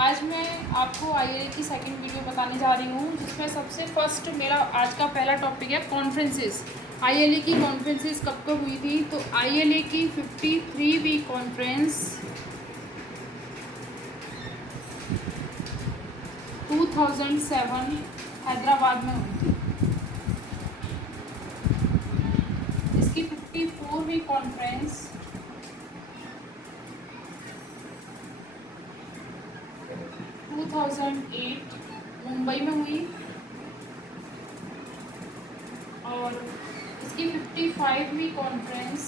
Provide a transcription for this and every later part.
आज मैं आपको आईएलए की सेकंड वीडियो बताने जा रही हूँ, जिसमें सबसे फर्स्ट मेरा आज का पहला टॉपिक है कॉन्फ्रेंसेस। आईएलए की कॉन्फ्रेंसेस कब कब हुई थी? तो आईएलए की 53वीं कॉन्फ्रेंस 2007 हैदराबाद में हुई थी। इसकी 54वीं कॉन्फ्रेंस 2008 मुंबई में हुई और इसकी 55वीं conference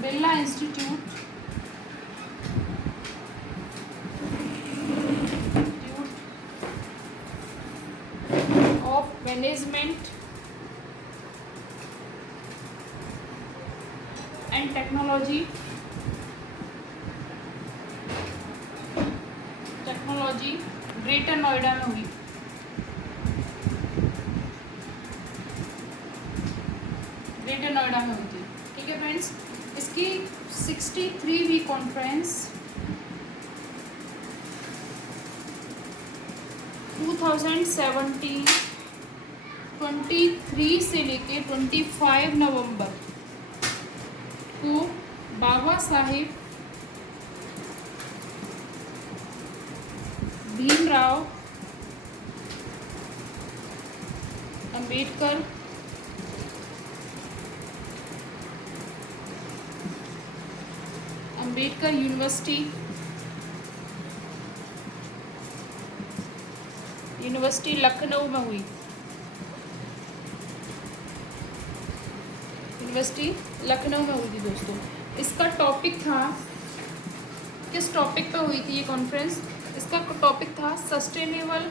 Birla institute of management and technology greater Noida में हुई। ग्रेटर नोएडा में हुई थी। ठीक है फ्रेंड्स, इसकी 63वीं कॉन्फ्रेंस 2017 23 से लेके 25 नवंबर को बाबा साहेब भीमराव अंबेडकर यूनिवर्सिटी लखनऊ में हुई। यूनिवर्सिटी लखनऊ में हुई थी दोस्तों। इसका टॉपिक था, किस टॉपिक पे हुई थी ये कॉन्फ्रेंस? इसका टॉपिक था sustainable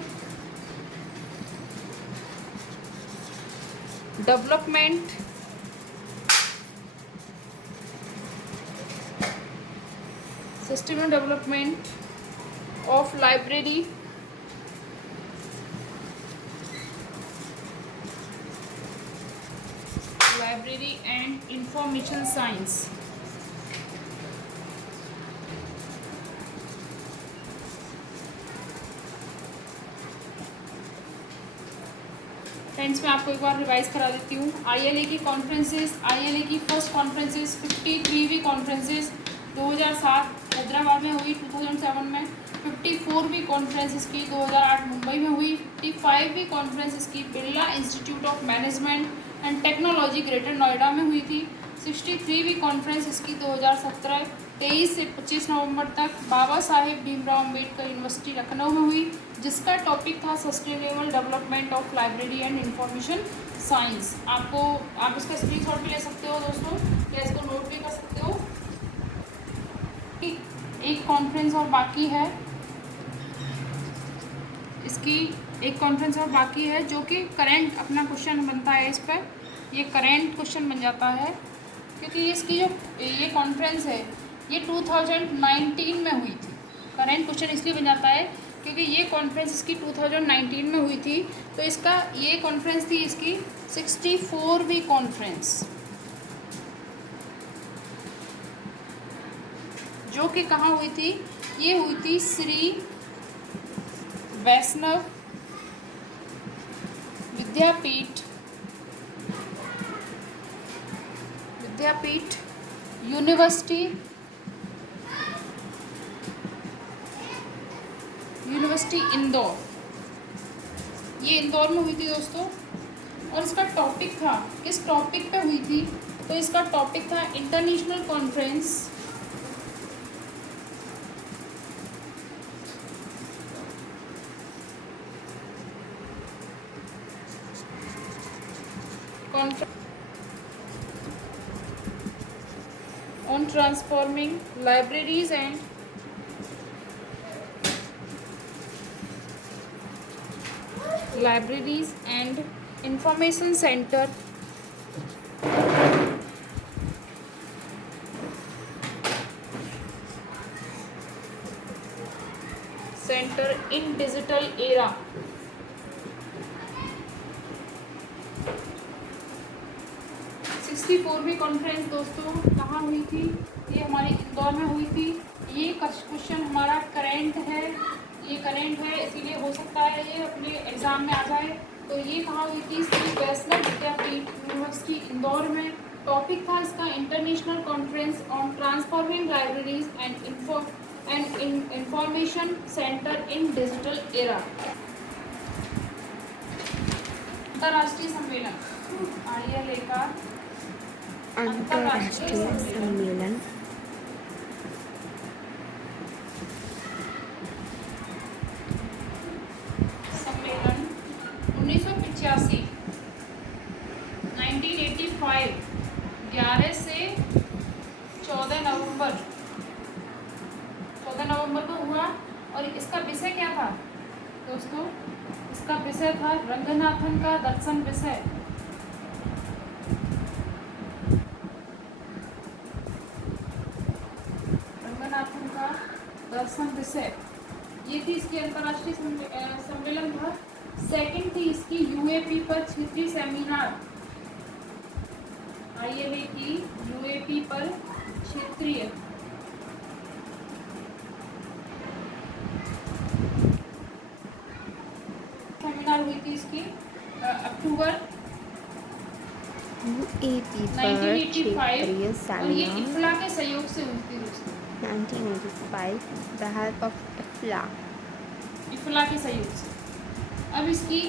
development of library and information science. Friends, मैं आपको एक बार रिवाइज करा देती हूँ। आईएलए की कॉन्फ्रेंसेस, आईएलए की फर्स्ट कॉन्फ्रेंसेस 53वीं कॉन्फ्रेंसेस 2007 हैदराबाद में हुई 2007 में। 54वीं कॉन्फ्रेंस इसकी 2008 मुंबई में हुई। 55वीं कॉन्फ्रेंस इसकी Birla institute of management and technology greater Noida में हुई थी। 63वीं कॉन्फ्रेंस इसकी 2017 23 से 25 नवंबर तक बाबा साहेब भीमराव अंबेडकर यूनिवर्सिटी लखनऊ में हुई, जिसका टॉपिक था sustainable development of library and information science. आप इसका स्क्रीनशॉट भी ले सकते हो दोस्तों, या इसको नोट भी कर सकते हो। एक कॉन्फ्रेंस और बाकी है, इसकी एक कॉन्फ्रेंस और बाकी है, जो कि करंट अपना क्वेश्चन बनता है। इस पर ये करंट क्वेश्चन बन जाता है, क्योंकि इसकी जो ये कॉन्फ्रेंस है ये 2019 में हुई थी। करंट क्वेश्चन इसलिए बन जाता है क्योंकि ये कॉन्फ्रेंस इसकी 2019 में हुई थी। तो इसका ये कॉन्फ्रेंस थी इसकी 64वीं कॉन्फ्रेंस, जो कि कहाँ हुई थी? ये हुई थी श्री वैष्णव विद्यापीठ यूनिवर्सिटी इंदौर। ये इंदौर में हुई थी दोस्तों। और इसका टॉपिक था, किस टॉपिक पे हुई थी? तो इसका टॉपिक था international conference on transforming libraries and information center in digital era। 64वीं कॉन्फ्रेंस दोस्तों कहाँ हुई थी? ये हमारे इंदौर में हुई थी। ये क्वेश्चन हमारा करेंट है, ये करेंट है, इसीलिए हो सकता है ये अपने एग्जाम में आ जाए। तो ये कहाँ हुई थी? श्री वैष्णव विद्यापीठ यूनिवर्सिटी इंदौर में। टॉपिक था इसका international conference on transforming libraries and information centre in digital era. अंतर्राष्ट्रीय सम्मेलन ILA का अंतर्राष्ट्रीय सम्मेलन सम्मेलन 1985 1985 11 से 14 नवंबर को हुआ। और इसका विषय क्या था दोस्तों? इसका विषय था रंगनाथन का दर्शन विषय। रंगनाथन का दर्शन विषय ये थी इसकी अंतर्राष्ट्रीय सम्मेलन था। सेकंड थी इसकी UAP पर क्षेत्रीय सेमिनार। ILA की UAP पर क्षेत्रीय सेमिनार हुई थी इसकी अक्टूबर UAP पर 1985 क्षेत्रीय और ये सेमिनार इफ्ला के सहयोग से हुई थी दोस्तों। 1985 द हेल्प ऑफ इफ्ला के सहयोग से। अब इसकी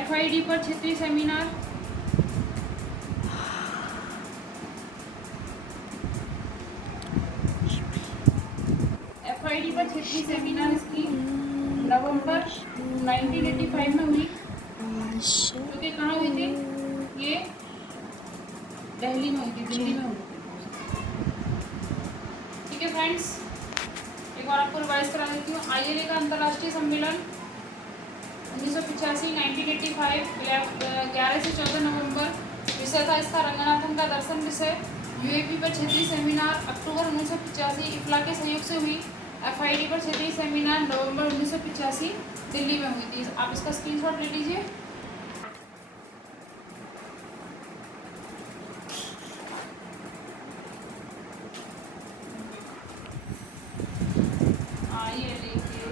FID पर क्षेत्रीय सेमिनार FID पर क्षेत्रीय सेमिनार इसकी नवंबर 1985 में हुई। जो कि कहाँ हुई थी? ये दिल्ली में हुई थी, दिल्ली में हुई थी। ठीक है फ्रेंड्स, एक बार आपको रिवाइज करा देती हूँ। ILA का अंतर्राष्ट्रीय सम्मेलन 1985 1985 11 से 14 नवंबर। विषय था इसका रंगनाथन का दर्शन विषय। UAP पर क्षेत्रीय सेमिनार अक्टूबर 1985 इफ्ला के सहयोग से हुई। FID पर क्षेत्रीय सेमिनार नवंबर 1985 दिल्ली में हुई थी। आप इसका स्क्रीनशॉट ले लीजिए। ILA के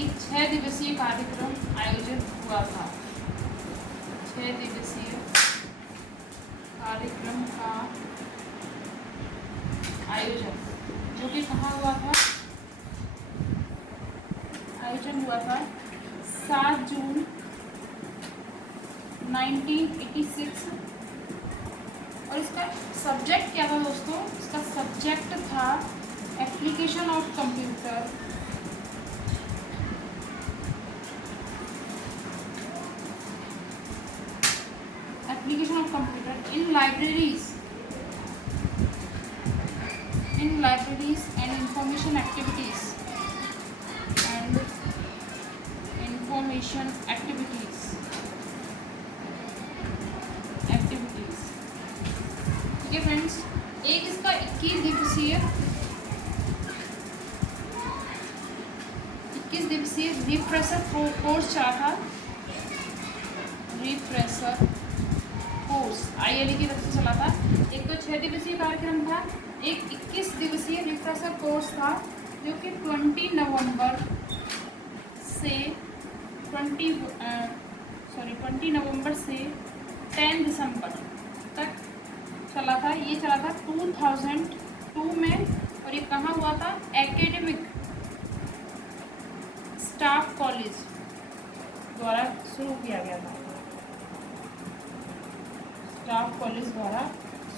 एक 6 दिवसीय कार्यक्रम आयोजित हुआ था। 6 दिवसीय कार्यक्रम का आयोजन जो कि कहाँ हुआ था? आयोजन हुआ था 7 जून 1986। और इसका सब्जेक्ट क्या था दोस्तों? इसका सब्जेक्ट था application of computer in libraries and information activities ठीक है फ्रेंड्स। एक इसका 21 दिवसीय रिफ्रेशर कोर्स चला था। रिफ्रेशर कोर्स ILA की तरफ से चला था। एक तो 6 दिवसीय कार्यक्रम था, एक 21 दिवसीय रिफ्रेशर कोर्स था जो कि 20 नवंबर से 10 दिसंबर तक चला था। ये चला था 2002 में। और ये कहाँ हुआ था? एकेडमिक स्टाफ कॉलेज द्वारा शुरू किया गया था। स्टाफ कॉलेज द्वारा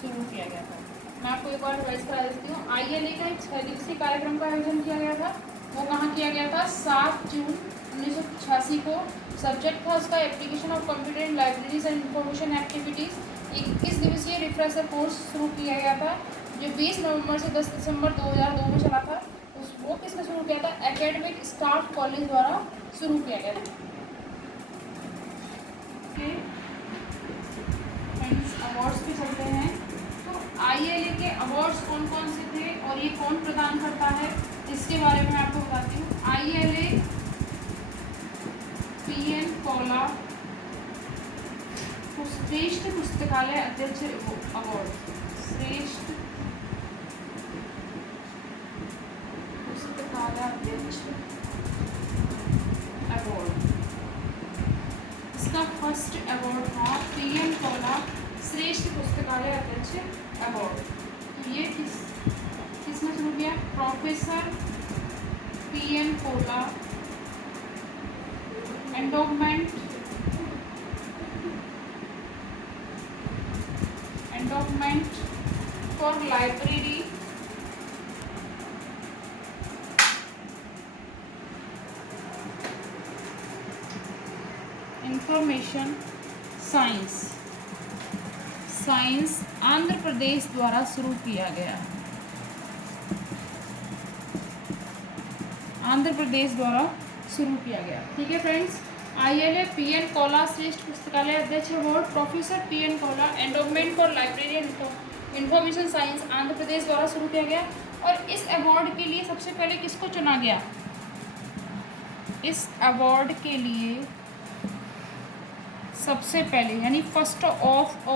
शुरू किया गया था। मैं आपको एक बार रिवाइज करा देती हूँ। ILA का एक 6 दिवसीय कार्यक्रम का आयोजन किया गया था। वो कहाँ किया गया था? 7 जून 1986 को। सब्जेक्ट था उसका application of computer in libraries and information activities. 21 दिवसीय रिफ्रेशर कोर्स शुरू किया गया था जो 20 नवंबर से 10 दिसंबर 2002 में चला था। वो किसने शुरू किया था? एकेडमिक स्टाफ कॉलेज द्वारा शुरू किया गया था। फ्रेंड्स, अवार्ड्स पे चलते हैं। तो ILA के अवार्ड्स कौन कौन से थे और ये कौन प्रदान करता है, इसके बारे में आपको बताती हूँ। ILA PN Paula श्रेष्ठ पुस्तकालय अध्यक्ष अवार्ड, श्रेष्ठ पुस्तकालय अध्यक्ष अवार्ड। इसका फर्स्ट अवार्ड था पीएन कोला श्रेष्ठ पुस्तकालय अध्यक्ष अवार्ड। तो ये किसने शुरू किया? Professor PN Kola endowment for library information science Andhra Pradesh द्वारा शुरू किया गया। आंध्र प्रदेश द्वारा शुरू किया गया। ठीक है फ्रेंड्स, ILA पीएन कोला श्रेष्ठ पुस्तकालय अध्यक्ष award, professor PN Kola endowment for library information science Andhra Pradesh द्वारा शुरू किया गया। और इस अवार्ड के लिए सबसे पहले किसको चुना गया? इस अवार्ड के लिए सबसे पहले यानी फर्स्ट ऑफ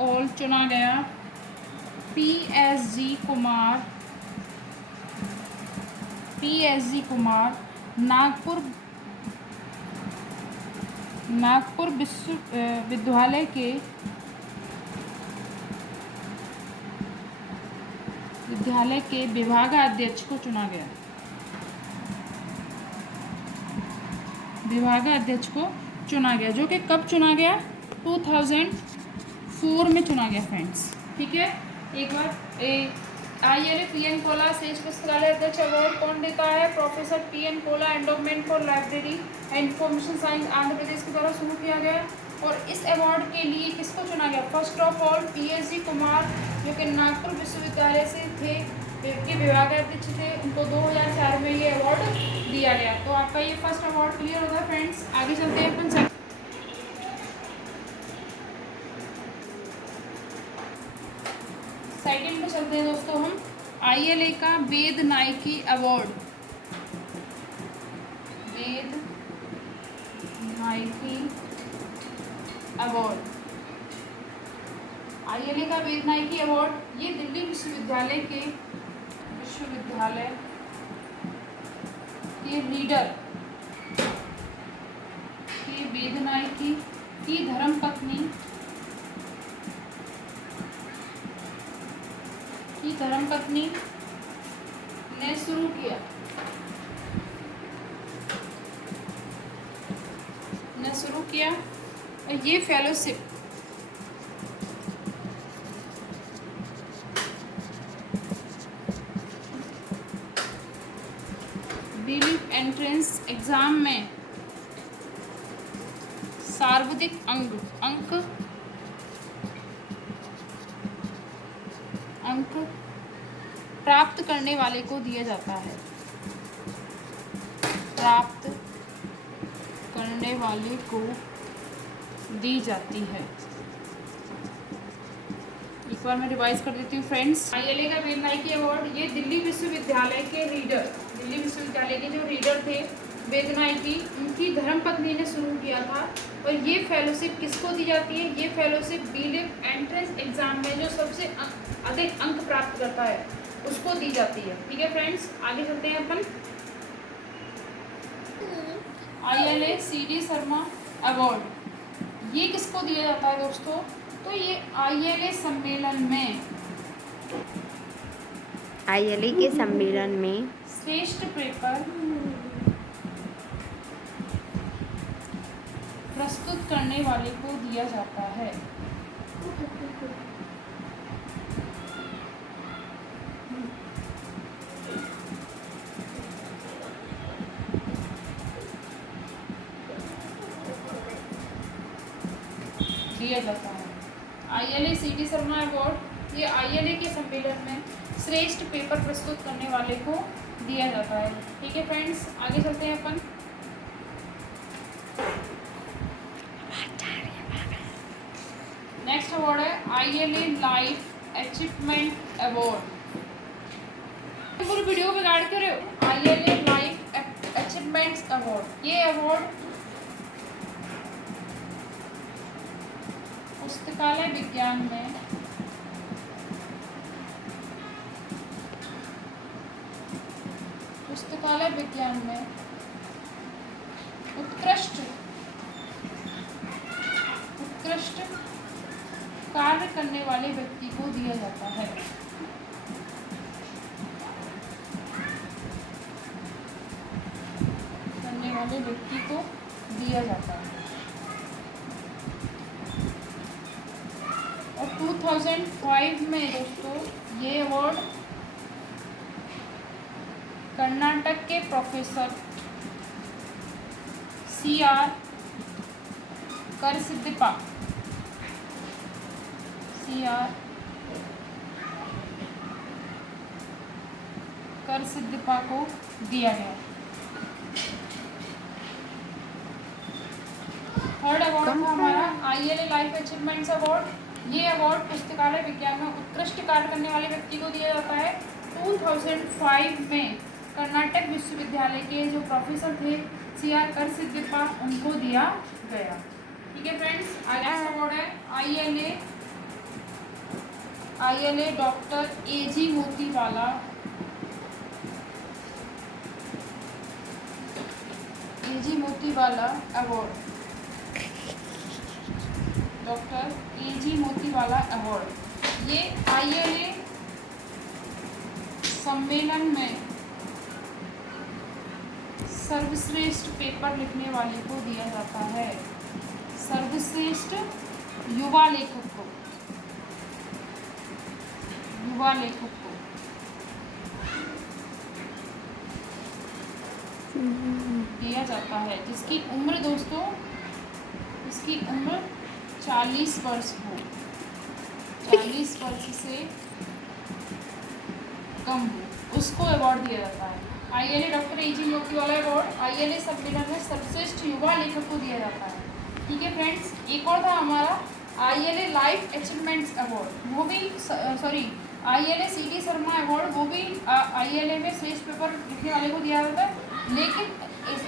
ऑल चुना गया पीएसजी कुमार नागपुर विश्वविद्यालय के विभागाध्यक्ष को चुना गया। विभागाध्यक्ष को चुना गया, जो कि कब चुना गया? 2004 में चुना गया फ्रेंड्स। ठीक है, एक बार ILA पीएन कोला श्रेष्ठ पुस्तकालय अध्यक्ष अवार्ड कौन देता है? Professor PN Kola endowment for library and information science Andhra Pradesh के द्वारा शुरू किया गया। और इस अवार्ड के लिए किसको चुना गया? First of all PSG Kumar, जो कि नागपुर विश्वविद्यालय से थे, के विभागाध्यक्ष थे, उनको 2004 में ये अवार्ड दिया गया। तो आपका ये फर्स्ट अवार्ड क्लियर होगा फ्रेंड्स। आगे चलते हैं अपन सेकंड पे चलते हैं दोस्तों हम। ILA का वेद नायकी अवार्ड, वेद नायकी अवार्ड, ILA का वेद नायकी अवार्ड ये दिल्ली विश्वविद्यालय के रीडर के वेद नायकी की धर्मपत्नी ने शुरू किया। और ये फेलोशिप बीलिप एंट्रेंस एग्जाम में सर्वाधिक अंक प्राप्त करने वाले को दिया जाता है। प्राप्त करने वाले को दी जाती है। एक बार मैं रिवाइज कर देती हूँ फ्रेंड्स। ILA का वेद नायकी अवार्ड ये दिल्ली विश्वविद्यालय के जो रीडर थे वेद नायकी, उनकी धर्मपत्नी ने शुरू किया था। और ये फेलोशिप किसको दी जाती है? ये फेलोशिप बीलिप एंट्रेंस एग्जाम में जो सबसे अधिक अंक प्राप्त करता है उसको दी जाती है। ठीक है फ्रेंड्स, आगे चलते हैं अपन। ILA CD शर्मा अवार्ड ये किसको दिया जाता है दोस्तों? तो ये ILA के सम्मेलन में श्रेष्ठ पेपर प्रस्तुत करने वाले को दिया जाता है। दिया जाता है। ILA CD शर्मा अवार्ड ये ILA के सम्मेलन में श्रेष्ठ पेपर प्रस्तुत करने वाले को दिया जाता है। ठीक है फ्रेंड्स, आगे चलते हैं अपन। नेक्स्ट अवार्ड है ILA लाइफ अचीवमेंट अवार्ड। पूरी वीडियो पे गाइड करे ILA लाइफ अचीवमेंट्स अवार्ड। ये अवार्ड पुस्तकालय विज्ञान में उत्कृष्ट कार्य करने वाले व्यक्ति को दिया जाता है। और 2005 में दोस्तों ये अवार्ड कर्नाटक के प्रोफेसर CR करसिद्धिपा को दिया गया। थर्ड अवार्ड था हमारा ILA लाइफ अचीवमेंट्स अवार्ड। ये अवार्ड पुस्तकालय विज्ञान में उत्कृष्ट कार्य करने वाले व्यक्ति को दिया जाता है। 2005 में कर्नाटक विश्वविद्यालय के जो प्रोफेसर थे CR करसिद्धिपा उनको दिया गया। ठीक है फ्रेंड्स, नेक्स्ट अवार्ड है ILA doctor AG Motiwala award. Doctor AG Motiwala award ये ILA सम्मेलन में सर्वश्रेष्ठ पेपर लिखने वाले को दिया जाता है। सर्वश्रेष्ठ युवा लेखक को दिया जाता है, जिसकी उम्र दोस्तों 40 वर्ष हो, 40 वर्ष से कम हो, उसको अवार्ड दिया जाता है। ILA doctor AG Motiwala award ILA सम्मेलन में सर्वश्रेष्ठ युवा लेखक को दिया जाता है। ठीक है फ्रेंड्स, एक और था हमारा ILA लाइफ अचीवमेंट्स अवार्ड, वो भी ILA CD शर्मा अवार्ड, वो भी ILA में श्रेष्ठ पेपर लिखने वाले को दिया जाता है। लेकिन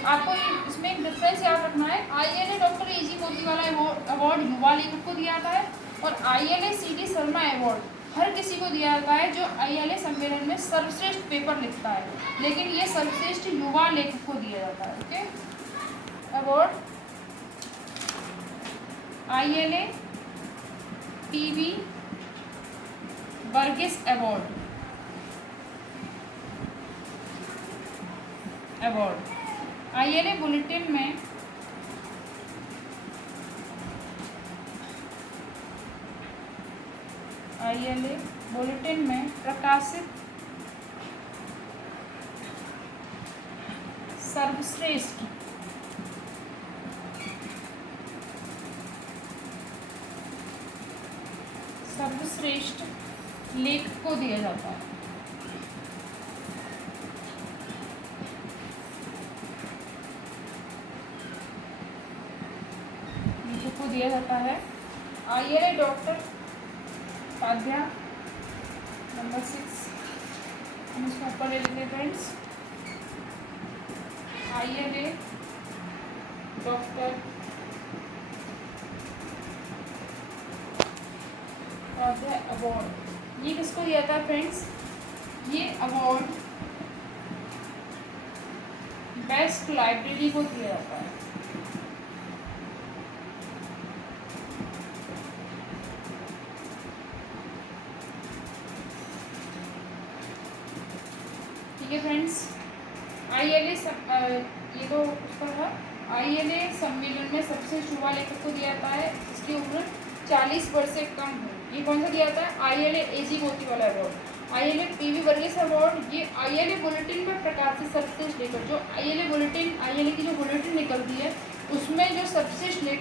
आपको इसमें एक डिफरेंस याद रखना है, ILA doctor AG Motiwala award युवा लेखक को दिया जाता है और ILA CD शर्मा अवार्ड हर किसी को दिया जाता है जो ILA सम्मेलन में सर्वश्रेष्ठ पेपर लिखता है, लेकिन ये सर्वश्रेष्ठ युवा लेखक को दिया जाता है। Okay, award ILA PV Varghese award ILA bulletin में प्रकाशित सर्वश्रेष्ठ लेखक को दिया जाता है। को दिया जाता है। ILA डॉक्टर उपाध्याय नंबर 6 हम इसको ऊपर ले लेते हैं friends. ILA doctor Upadhyay award ये किसको दिया था फ्रेंड्स? ये अवार्ड बेस्ट लाइब्रेरी को दिया जाता है। ठीक है फ्रेंड्स, ILA ये तो उसका था। ILA सम्मेलन में सबसे युवा लेखक को दिया जाता है इसकी उम्र 40 वर्ष से कम हो। ये कौन सा दिया जाता है? ILA AG Motiwala award. ILA PV Varghese award ये ILA बुलेटिन में प्रकाशित सर्वश्रेष्ठ लेखक, जो ILA की जो बुलेटिन निकलती है उसमें जो सर्वश्रेष्ठ लेखक